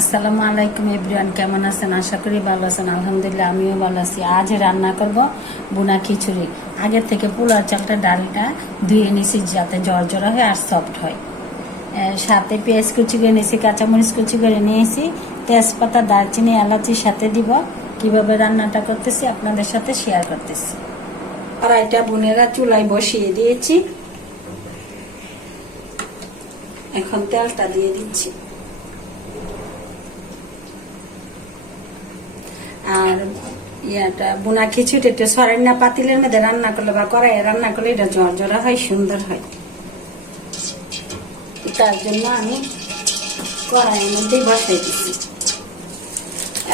আসসালামু আলাইকুম এভরিওয়ান, কেমন আছেন? আশা করি ভালো আছেন। আলহামদুলিল্লাহ আমিও ভালো আছি। আজ রান্না করব বুনা খিচুড়ি। আগের থেকে পোলার চালটা ডালটা ধুয়ে নিয়েছি যাতে জর্জরা হয় আর সফট হয়। সাথে পেঁয়াজ কুচি করে নিয়েছি, কাঁচামরিচ কুচি করে নিয়েছি, তেজপাতা, দারচিনি, এলাচির সাথে দিব। কিভাবে রান্নাটা করতেছি আপনাদের সাথে শেয়ার করতেছি। কড়াইটা বোনেরা চুলায় বসিয়ে দিয়েছি, এখন তেলটা দিয়ে দিচ্ছি। আর বুনা খিচুড়ি একটু সরেন না পাতিলের মধ্যে রান্না করলে বা কড়াইয়ে রান্না করলে এটা ঝরঝরা হয়, সুন্দর হয়। তার জন্য আমি কড়াইয়ের মধ্যেই বসাই দিচ্ছি।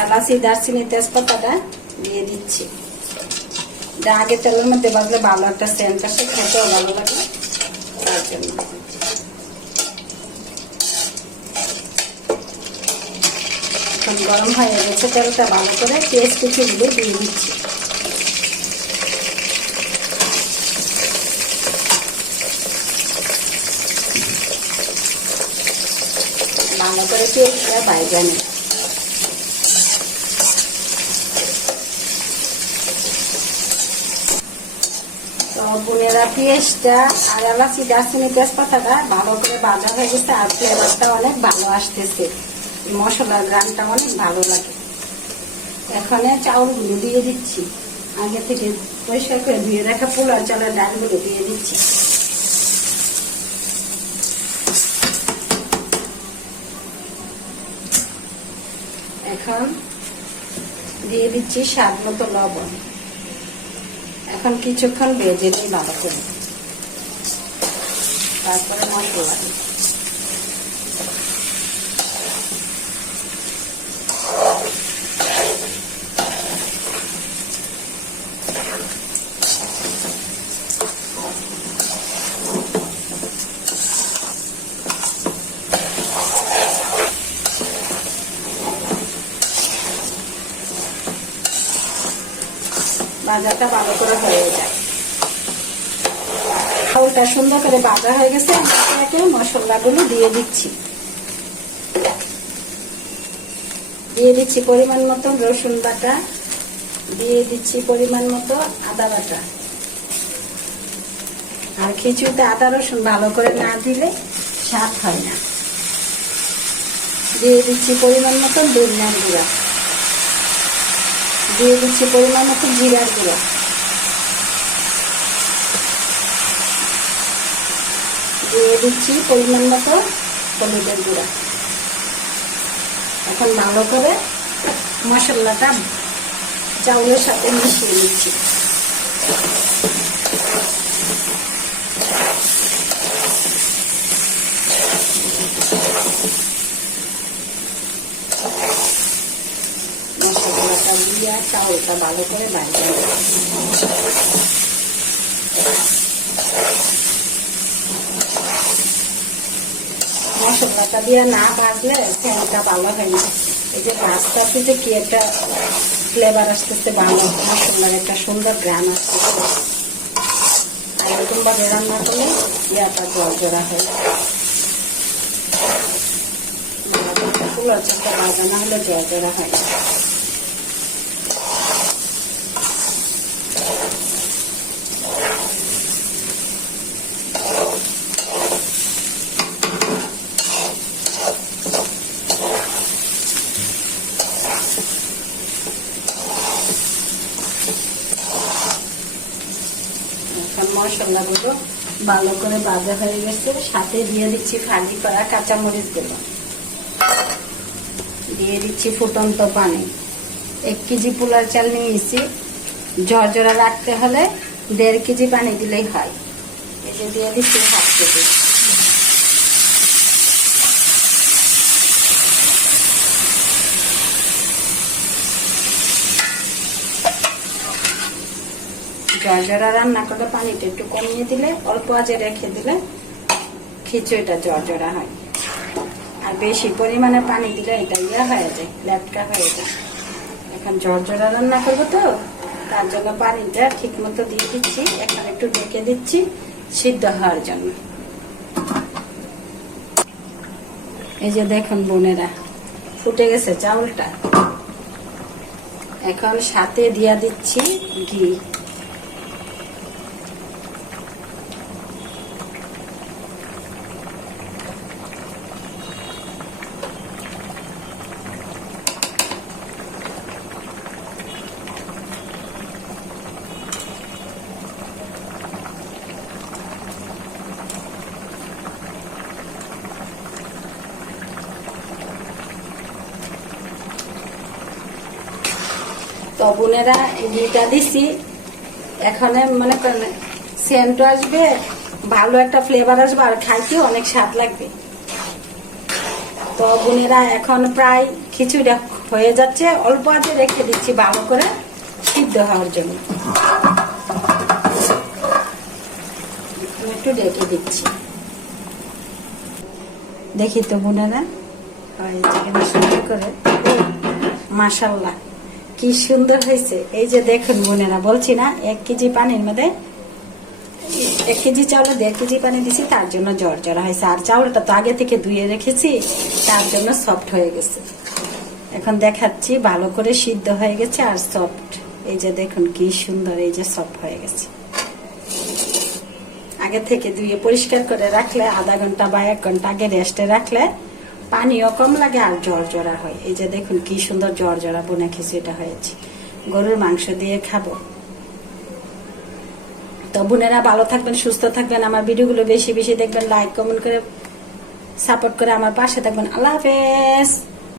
এলাচি, দারচিনি, তেজপাতাটা দিয়ে দিচ্ছি। এটা আগে তেলের মধ্যে বাজলে ভালো একটা সেন্ট আসে, খেতেও ভালো লাগে। তার জন্য গরম হয়ে গেছে, তেলটা ভালো করে পেঁয়াজ কুচিগুলো দিয়ে দিচ্ছি। ভালো করে পেঁয়াজটা বাইজা নিই। তো বোনেরা পেঁয়াজটা আর এলাচি, দারচিনি, তেজপাতাটা ভালো করে ভাজা হয়ে গেছে আর ফ্লেভারটা অনেক ভালো আসতেছে। মশলার গ্রানটা অনেক ভালো লাগে। এখানে চাউলগুলো দিয়ে দিচ্ছি, আগে থেকে পরিষ্কার করে ধুয়ে রাখা পোলার চালের ডালগুলো দিয়ে দিচ্ছি। এখন দিয়ে দিচ্ছি স্বাদ মতো লবণ। এখন কিছুক্ষণ ভেজে নিই ভালো করে, তারপরে মশলা দিই। ভাজাটা ভালো করে হয়ে যায়। চাউলটা সুন্দর করে ভাজা হয়ে গেছে, একে মশলাগুলো দিয়ে দিচ্ছি। দিয়ে দিচ্ছি পরিমাণ মতো রসুন বাটা, দিয়ে দিচ্ছি পরিমাণ মতো আদা বাটা। আর খিচুড়িতে আদা রসুন ভালো করে না দিলে স্বাদ হয় না। দিয়ে দিচ্ছি পরিমাণ মতো ধনিয়ার গুঁড়া, দিয়ে দিচ্ছি পরিমাণ মতো জিরার গুঁড়া, দিয়ে দিচ্ছি পরিমাণ মতো হলুদের গুঁড়া। এখন ভালো করে মশলাটা চাউলের সাথে মিশিয়ে দিচ্ছি। মশলাটা দিয়ে চাউলটা ভালো করে ভাজতে হবে। মশলাটা দিয়ে না ভাজলে সেটা ভালো হয় না। এই যে ভাজটাতে যে কি একটা ফ্লেভার আসতেছে, ভালো মশলার একটা সুন্দর গ্রাম আসতেছে। আর এরকম ভাবে রান্না করলে ইয়াটা জর্জরা হয়। পোলার চালটা ভাজা না হলে জর্জরা হয়। মশলাগুলো ভালো করে ভাজা হয়ে গেছে, সাথে দিয়ে দিচ্ছি ভাজি করা কাঁচামরিচ গুলো, দিয়ে দিচ্ছি ফুটন্ত পানি। 1 কেজি পোলার চাল নিয়েছি, ঝরঝরা রাখতে হলে 1.5 কেজি পানি দিলেই হয়। এই যে দিয়ে দিচ্ছি 1/2 কেজি। ঝরঝরা রান্না করলে পানিটা একটু কমিয়ে দিলে, অল্প আঁচে রেখে দিলে খিচুড়িটা ঝরঝরা হয়। আর বেশি পরিমাণে পানি দিলে এটা ইয়া হয়ে যায়, লেটকা হয়ে যায়। এখন ঝরঝরা রান্না করবো তো, তার জন্য পানিটা ঠিক মতো দিয়ে দিচ্ছি। এখন একটু ঢেকে দিচ্ছি সিদ্ধ হওয়ার জন্য। এই যে দেখুন বোনেরা, ফুটে গেছে চাউলটা। এখন সাথে দিয়া দিচ্ছি ঘি। তো বোনেরা ঘিটা দিছি, এখন মনে করেন সেন্ট আসবে, ভালো একটা ফ্লেভার আসবে, আর খাইতেও অনেক স্বাদ লাগবে। তো বোনেরা এখন প্রায় খিচুড়িটা হয়ে যাচ্ছে, অল্প আঁচে রেখে দিচ্ছি ভালো করে সিদ্ধ হওয়ার জন্য। একটু রেখে দিচ্ছি। দেখি তো বোনেরা সুন্দর করে, মাশাআল্লাহ কি সুন্দর হয়েছে। এই যে দেখুন বোনেরা, বলছি না 1 কেজি পানির মধ্যে 1 কেজি চাউলে 1.5 কেজি পানি দিছি, তার জন্য জর্জরা হয়েছে। আর চাউলটা তো আগে থেকে ধুয়ে রেখেছি, তার জন্য সফট হয়ে গেছে। এখন দেখাচ্ছি ভালো করে সিদ্ধ হয়ে গেছে আর সফট। এই যে দেখুন কি সুন্দর, এই যে সফট হয়ে গেছে। আগে থেকে ধুয়ে পরিষ্কার করে রাখলে, আধা ঘন্টা বা 1 ঘন্টা আগে রেস্টে রাখলে পানিও কম লাগে আর জর্জরা হয়। এই যে দেখুন কি সুন্দর জর্জরা বোনা খিচুড়িটা হয়েছে। গরুর মাংস দিয়ে খাবো। তো বোনেরা ভালো থাকবেন, সুস্থ থাকবেন, আমার ভিডিওগুলো বেশি বেশি দেখবেন, লাইক কমেন্ট করে সাপোর্ট করে আমার পাশে থাকবেন। আল্লাহ হাফেজ।